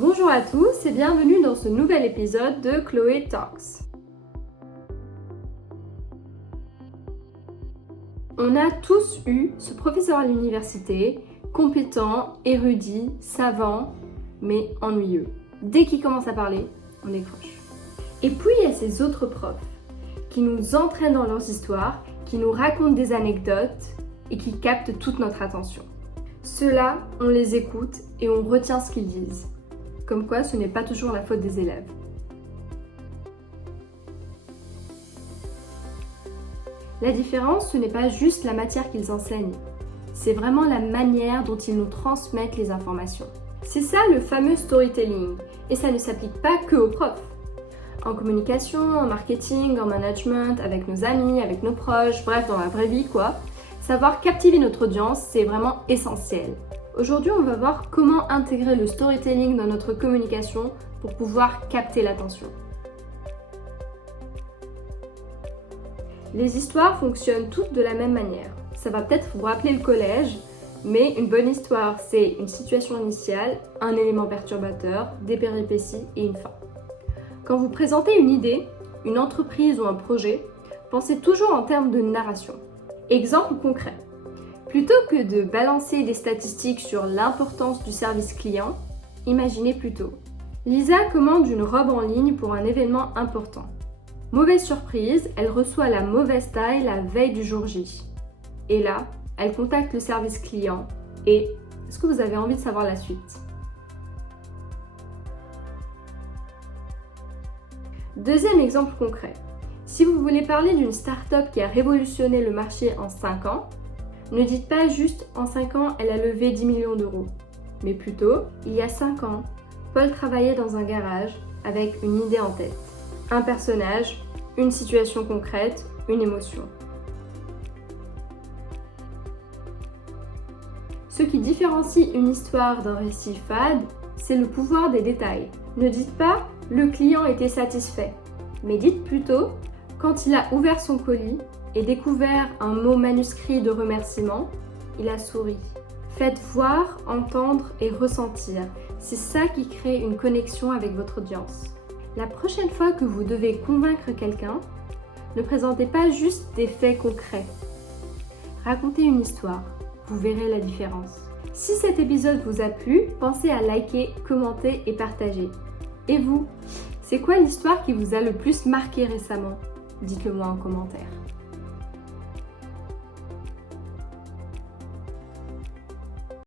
Bonjour à tous et bienvenue dans ce nouvel épisode de Chloé Talks. On a tous eu ce professeur à l'université, compétent, érudit, savant, mais ennuyeux. Dès qu'il commence à parler, on décroche. Et puis il y a ces autres profs qui nous entraînent dans leurs histoires, qui nous racontent des anecdotes et qui captent toute notre attention. Ceux-là, on les écoute et on retient ce qu'ils disent. Comme quoi, ce n'est pas toujours la faute des élèves. La différence, ce n'est pas juste la matière qu'ils enseignent. C'est vraiment la manière dont ils nous transmettent les informations. C'est ça le fameux storytelling. Et ça ne s'applique pas que aux profs. En communication, en marketing, en management, avec nos amis, avec nos proches, bref, dans la vraie vie quoi. Savoir captiver notre audience, c'est vraiment essentiel. Aujourd'hui, on va voir comment intégrer le storytelling dans notre communication pour pouvoir capter l'attention. Les histoires fonctionnent toutes de la même manière. Ça va peut-être vous rappeler le collège, mais une bonne histoire, c'est une situation initiale, un élément perturbateur, des péripéties et une fin. Quand vous présentez une idée, une entreprise ou un projet, pensez toujours en termes de narration. Exemple concret. Plutôt que de balancer des statistiques sur l'importance du service client, imaginez plutôt. Lisa commande une robe en ligne pour un événement important. Mauvaise surprise, elle reçoit la mauvaise taille la veille du jour J. Et là, elle contacte le service client et est-ce que vous avez envie de savoir la suite? Deuxième exemple concret. Si vous voulez parler d'une start-up qui a révolutionné le marché en 5 ans, ne dites pas juste en 5 ans elle a levé 10 millions d'euros, mais plutôt il y a 5 ans, Paul travaillait dans un garage avec une idée en tête. Un personnage, une situation concrète, une émotion. Ce qui différencie une histoire d'un récit fade, c'est le pouvoir des détails. Ne dites pas « le client était satisfait », mais dites plutôt « quand il a ouvert son colis et découvert un mot manuscrit de remerciement, il a souri ». Faites voir, entendre et ressentir. C'est ça qui crée une connexion avec votre audience. La prochaine fois que vous devez convaincre quelqu'un, ne présentez pas juste des faits concrets. Racontez une histoire, vous verrez la différence. Si cet épisode vous a plu, pensez à liker, commenter et partager. Et vous, c'est quoi l'histoire qui vous a le plus marqué récemment? Dites-le moi en commentaire.